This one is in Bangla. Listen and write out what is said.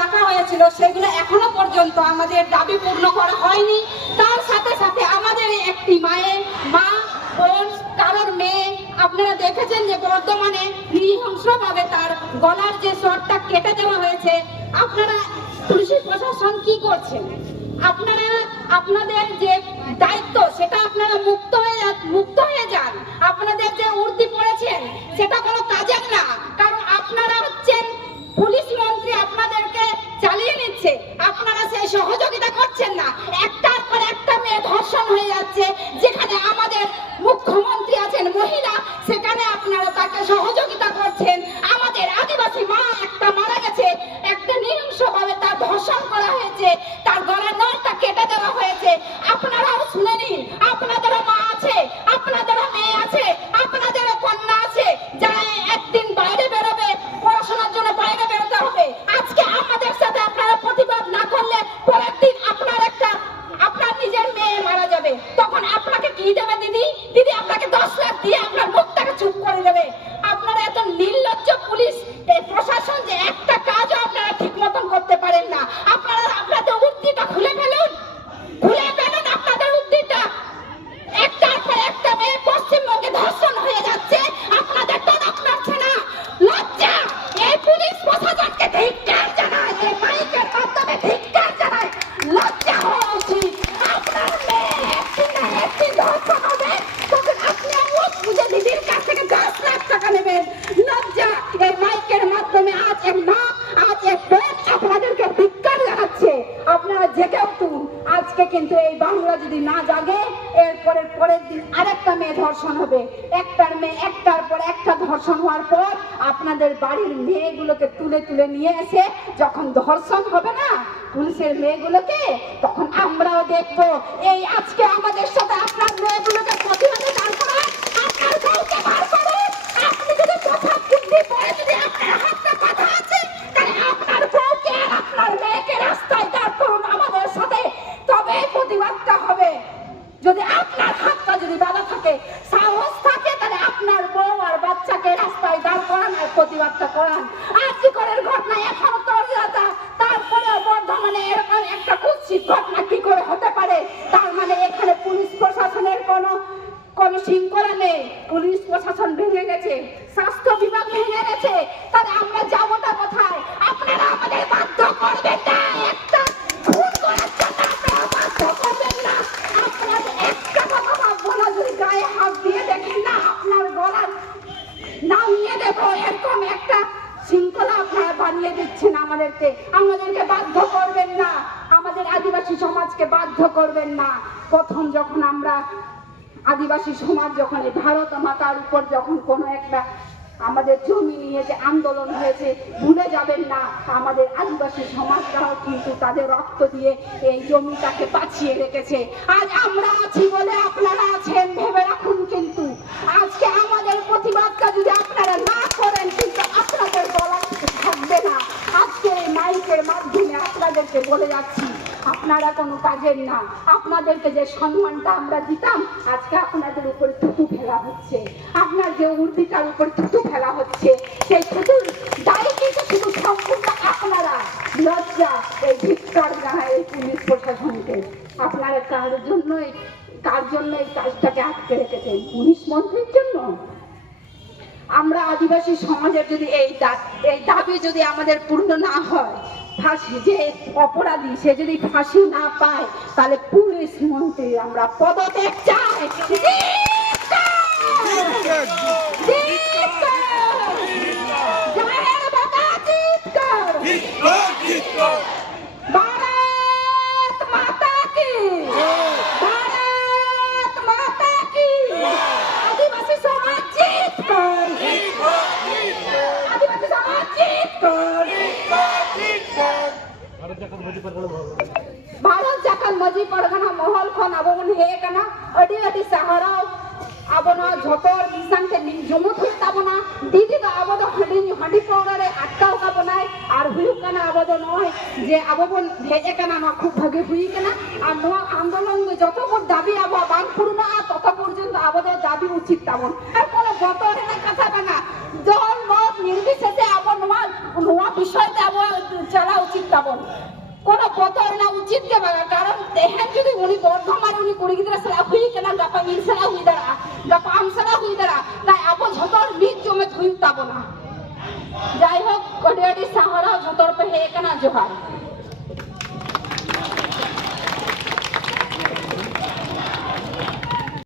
রাখা হয়েছিল, সেগুলো এখনও পর্যন্ত আমাদের দাবি পূর্ণ করা হয়নি। তার সাথে সাথে আমাদের একটি মায়ের, মা, বোন, কারোর মেয়ে, আপনারা দেখেছেন যে বর্ধমানে নৃশংসভাবে তার গলার যে শটটা কেটে দেওয়া হয়েছে। আপনারা পুলিশ প্রশাসন কি করছেন? আপনারা, আপনাদের যে দায়িত্ব, সেটা আপনারা মুক্ত হয়ে যা- মুক্ত হয়ে যান আপনাদের যে উর্দি পড়েছেন সেটা কোনো কাজের না কারণ আপনারা হচ্ছেন পুলিশ মন্ত্রী আপনাদেরকে নিচ্ছে আপনারা সেই সহযোগিতা করছেন না। একটার পর একটা মেয়ে ধর্ষণ হয়ে যাচ্ছে, যেখানে আমাদের মুখ্যমন্ত্রী আছেন, মহিলা, সেখানে আপনারা তাকে সহযোগিতা না জাগে, এরপরে পরের দিন আরেকটা মেয়ে ধর্ষণ হবে। একটার মেয়ে একটার পর একটা ধর্ষণ হওয়ার পর আপনাদের বাড়ির মেয়েগুলোকে তুলে তুলে নিয়ে এসে যখন ধর্ষণ হবে না পুলিশের মেয়েগুলোকে, তখন আমরাও দেখব, এই আজকে আমাদের সাথে আপনার মেয়েগুলোকে প্রতিহত দাঁড় করা বউকে বার করুন আপনি যদি কথা বুদ্ধি পড়ে যদি আপনার হাতটা কথা আছে তাহলে আপনার বউকে আর আপনার মেয়েকে রাস্তায় দাঁড় করুন আমাদের সাথে তবে প্রতিবাদটা হবে যদি আপনার হাতটা যদি বাধা থাকে, সাহস থাকে, তাহলে আপনার বউ আর বাচ্চাকে রাস্তায় দাঁড় করান আর প্রতিবাদটা করান। আজকে করের ঘটনা এখনও তরিয়তা তারপরে বর্ধমানে এরকম একটা কুৎসিত ঘটনা কি করে হতে পারে তার মানে এখানে পুলিশ প্রশাসনের কোনো কোনো শৃঙ্খলা নেই পুলিশ প্রশাসন ভেঙে গেছে স্বাস্থ্য বিভাগ ভেঙে গেছে তাহলে আমরা যাবোটা কোথায় আপনারা আমাদের বাধ্য করবেন না একটা খুন করার জন্য আপনারা বাধ্য করবেন না আপনাদের একটা কথা ভাববো না যদি গায়ে হাত দিয়ে দেখেন না আপনার গলার নামিয়ে দেবো এরকম একটা শৃঙ্খলা আপনারা বানিয়ে দিচ্ছেন আমাদেরকে আমাদেরকে বাধ্য করবেন না। আমাদের আদিবাসী সমাজকে বাধ্য করবেন না। প্রথম যখন আমরা আদিবাসী সমাজ যখন এই ভারত মাতার উপর যখন কোনো একটা আমাদের জমি নিয়ে যে আন্দোলন হয়েছে, ভুলে যাবেন না। আমাদের আদিবাসী সমাজটাও কিন্তু তাদের রক্ত দিয়ে এই জমিটাকে বাঁচিয়ে রেখেছে। আজ আমরা আছি বলে আপনারা আছেন ভেবে রাখুন কিন্তু আজকে আমাদের প্রতিবাদটা যদি আপনারা না করেন কিন্তু আপনাদের বলা কিছু থাকবে না আজকে এই মাইকের মাধ্যমে আপনাদেরকে বলে যাচ্ছি, আপনারা কোনো কাজের না। আপনাদেরকে যে সম্মানটা আমরা দিতাম, আজকে আপনাদের উপর থুতু ফেলা হচ্ছে। আপনার যে উর্দিটার উপর থুতু ফেলা হচ্ছে, সেই থুতুর দায়ী কিন্তু শুধু সম্পূর্ণ আপনারা। লজ্জা, এই ধিক্কার জানায় এই পুলিশ প্রশাসনকে। আপনারা কার জন্যই, কার জন্য এই কাজটাকে আটকে রেখেছেন? পুলিশ মন্ত্রীর জন্য? আমরা আদিবাসী সমাজের যদি এই দাবি যদি আমাদের পূর্ণ না হয় ফাঁসি যে অপরাধী সে যদি ফাঁসি না পায় তাহলে পুলিশ মন্ত্রী আমরা পদত্যাগ চাই ধিক্কার! ধিক্কার! জয়ের বাবা ধিক্কার! ভারত মাতা কি ভারত মাতা কি আদিবাসী সমাজ জিত কর আদিবাসী সমাজ জিত কর ભારત જાકન મજી પરગણા મહોલ ખન અબોન હે કના અડી અડી સહારા આબોના ઝોટોર કિસાન કે જુમુત હે તાબોના દીદી તો આબો તો હડી હડી પોગરે આટકાવ કા બનાય આર હુયુ કના આબો તો નોય જે આબો બોન ભેજે કના નો ખૂબ ભાગે હુઈ કના આ નો આંદોલન যত দাবি আবো বান পূর্ণ তত পর্যন্ত আবো দাবি উচিত তাবন আর কোন গত রেখা না উচিত কে বাগা কারণ তেহেন যদি উনি বর্ধমান উনি কুড়ি গিদ্রা সেলা হুই কেনা গাপা ইনসালা হুই দাঁড়া গাপা আমসালা হুই দাঁড়া তাই আবো ঝতর নিজ জমে হুই তাবো না যাই হোক কডিয়াটি সাহরা ঝতর পে হে কেনা জোহার